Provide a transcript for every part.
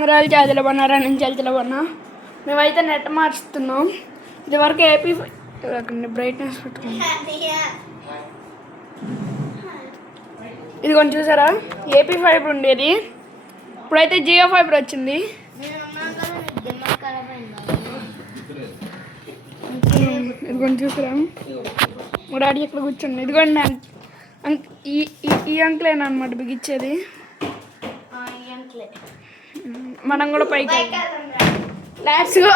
ఆంధ్రాలు చేతులు పన్నా రన్నింగ్ చేతులు పన్నా మేమైతే నెట్ మార్చుతున్నాం. ఇదివరకు ఏపీ బ్రైట్నెస్ పెట్టుకున్నాం. ఇది కొంచెం చూసారా, ఏపీ ఫైబర్ ఉండేది, ఇప్పుడైతే జియో ఫైబర్ వచ్చింది. ఇది కొంచెం చూసారా, మా డాడీ ఎక్కడ కూర్చోండి. ఇదిగోండి ఈ అంకులేనా అనమాట బిగిచ్చేది. మనం కూడా పైకి లెట్స్ గో.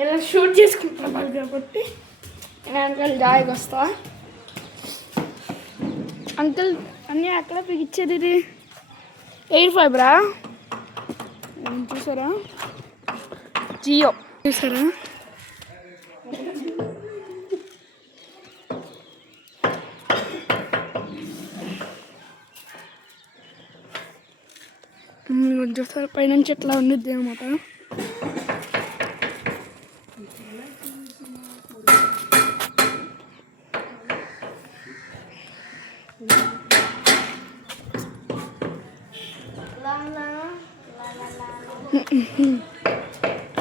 ఇలా షూట్ చేసుకుంటున్నాను కాబట్టి నేను అంకుల్ జాయికి వస్తా. అంకుల్ అన్నీ అక్కడ బిగిచ్చేది. ఇది ఎయిర్ ఫైబరా చూసారా, జియో చూసారా. చూసారా పైనుంచి ఎట్లా ఉండిద్ది అనమాట.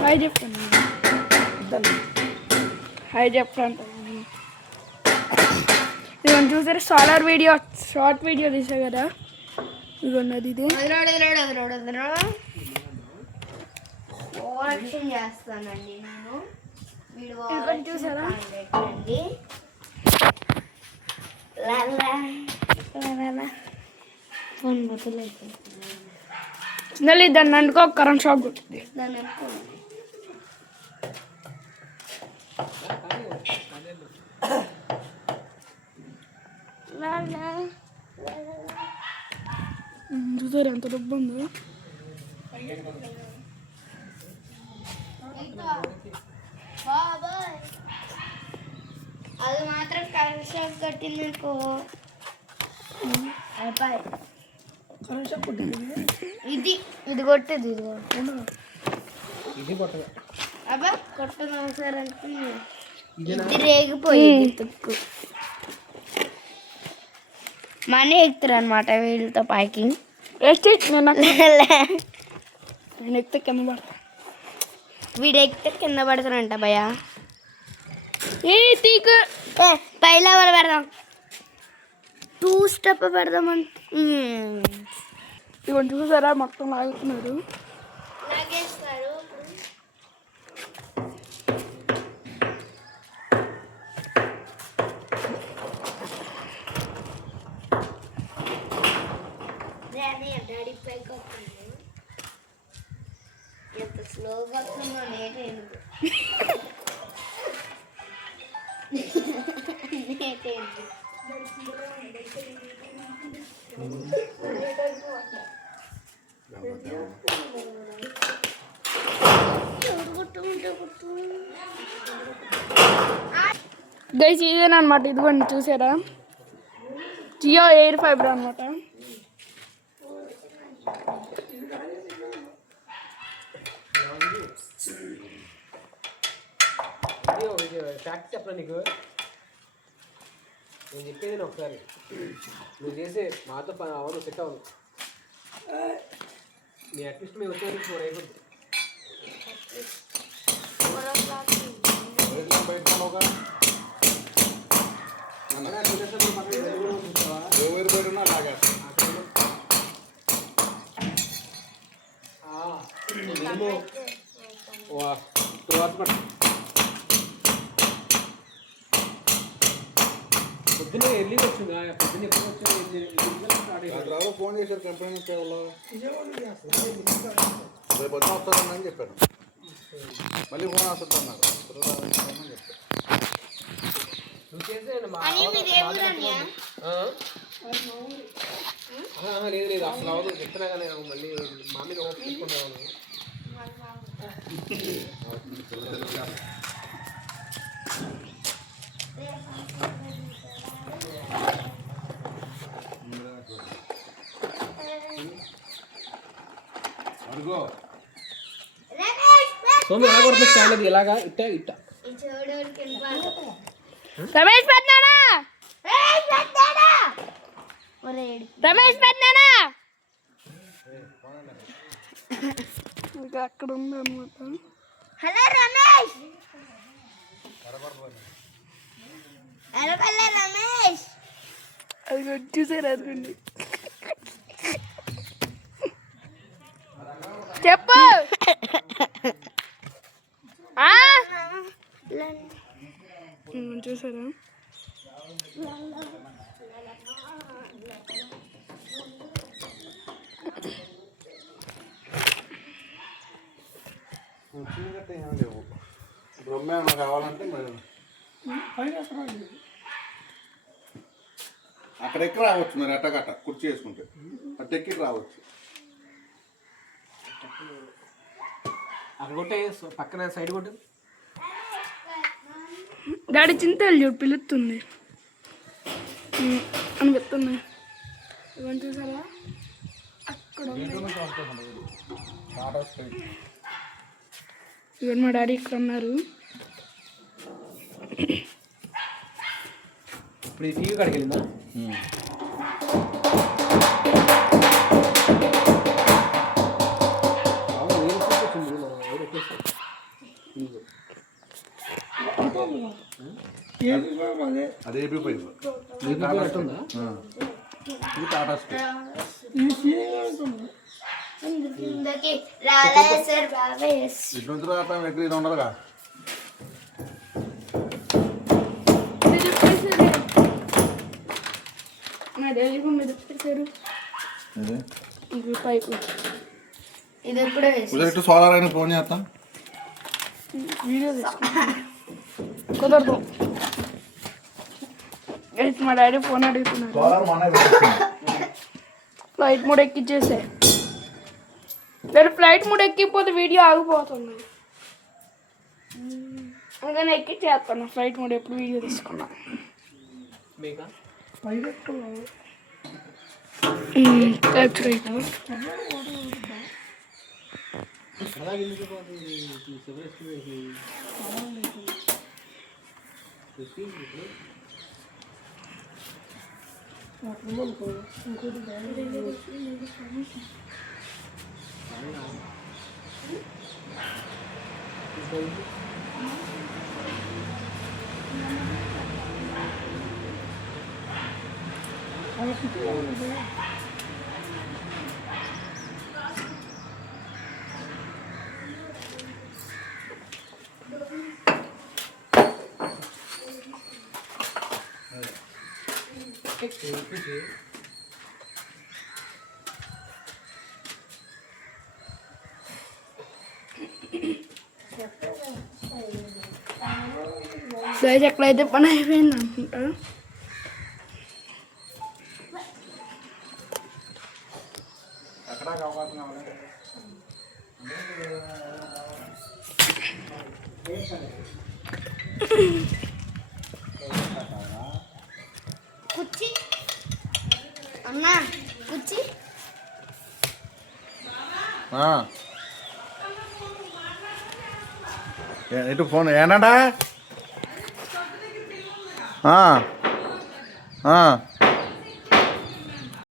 హాయ్ చెప్పండి, హాయ్ చెప్పండి. ఇదిగోండి చూసారా, సోలార్ వీడియో షార్ట్ వీడియో తీసా కదా, ఇదిగోండి ఇది చేస్తానండి నేను. చూసారా ఫోన్ బతులైతే దాన్ని అనుకో కరెంట్ షాక్ కొట్టింది. దాన్ని అనుకో చూసారు ఎంత డబ్బు ఉందో. అది మాత్రం కరెంట్ షాక్ కట్టింది అనుకో అయిపోయి. కరెంట్ షాక్ కొట్టింది ఇది కొట్టేది, ఇది కొట్టదు. అబ్బా కొట్టదు సార్ అంటే ఇది రేగిపోయింది తుక్కు. మనీ ఎక్కుతారు అనమాట వీళ్ళతో పైకి. నేను ఎక్కితే కింద పడతా, వీడు ఎక్కితే కింద పడతారంట భయ. తీకు పైలా వాళ్ళు పెడదాం, 2 స్టెప్ పెడదాం అంటే. ఇవన్నీ చూసారా మొత్తం లాగుతున్నారు. డాడీ పైకి వస్తుంది, ఎంత స్లోగా వస్తుందో నేటేందు. గైస్ ఇదేనమాట, ఇదిగోండి చూసారా, జియో ఎయిర్ ఫైబర్ అనమాట. ఫ్యాక్ట్ చెప్పరా నీకు, నేను చెప్పేది ఒకసారి నువ్వు చేసే మాతో పని అవ్వదు, సెట్ అవ్వదు. నీ అట్లీస్ట్ మేము వచ్చే 4 అయిపోతుంది. పొద్దున్నే ఎర్లీ వచ్చింది, పొద్దున్న ఎప్పుడు వచ్చింది ఫోన్ చేశారు కంపెనీ రేపు వచ్చి వస్తుందని చెప్పాను. మళ్ళీ ఫోన్ వస్తుంది అన్నారు. లేదు లేదు అసలు అవ్వదు చెప్తున్నా కానీ మళ్ళీ మా మీద తీసుకుంటాను. సోమి ఆగొడుతుంది స్టాండ్, అది ఇలాగా ఇట్ట ఇట్ట రమేష్ పెద్దనా రమేష్ పెద్దనా ఇంకా అక్కడ ఉంది అనమాట. హలో రమేష్, ఎలకల్లే రమేష్. అది చూసారు అదిగోండి. చెప్పు. చూసారా బ్రహ్మ కావాలంటే మరి అక్కడ ఎక్కి రావచ్చు, మరి అట్టగట్ట కుర్చీ వేసుకుంటే అట్ట ఎక్కి రావచ్చు. అక్కడ కొట్టే పక్కన సైడ్ కొట్టు. డాడీ చింతలు చూడు పిలుస్తుంది అనిపిస్తుంది. ఇవన్నీ చూసారా అక్కడ ఇవన్నీ మా డాడీ ఇక్కడ ఉన్నారు. ఇప్పుడు ఈ టీవీ కాడికి వెళ్ళిందా? అదే ఏపీ పైపు ఇది టాటా స్కై. ఇటు నుంచి రావటం ఎక్కడ ఇది ఉండదుగా. మా డాడీ మీద పెట్టారు పైపు. ఇది ఎప్పుడే ఇటు సోలార్ అయినా ఫోన్ చేస్తాం, వీడియో తీసుకుంటాను. కుదరదు. మా డాడీ ఫోన్ అడుగుతున్నారు. సోలార్ మన ఫ్లైట్ మోడ్ ఎక్కిచ్చేసే. నేను ఫ్లైట్ మోడ్ ఎక్కిపోతే వీడియో ఆగిపోతుంది. అందుకని ఎక్కిచ్చేస్తాను ఫ్లైట్ మోడ్ ఎప్పుడు వీడియో తీసుకున్నా. ఎక్కడైతే పని అయిపోయింది అనుకుంటా. కుర్చీ అన్నా, కుర్చీ ఇటు ఫోన్ ఏంటంట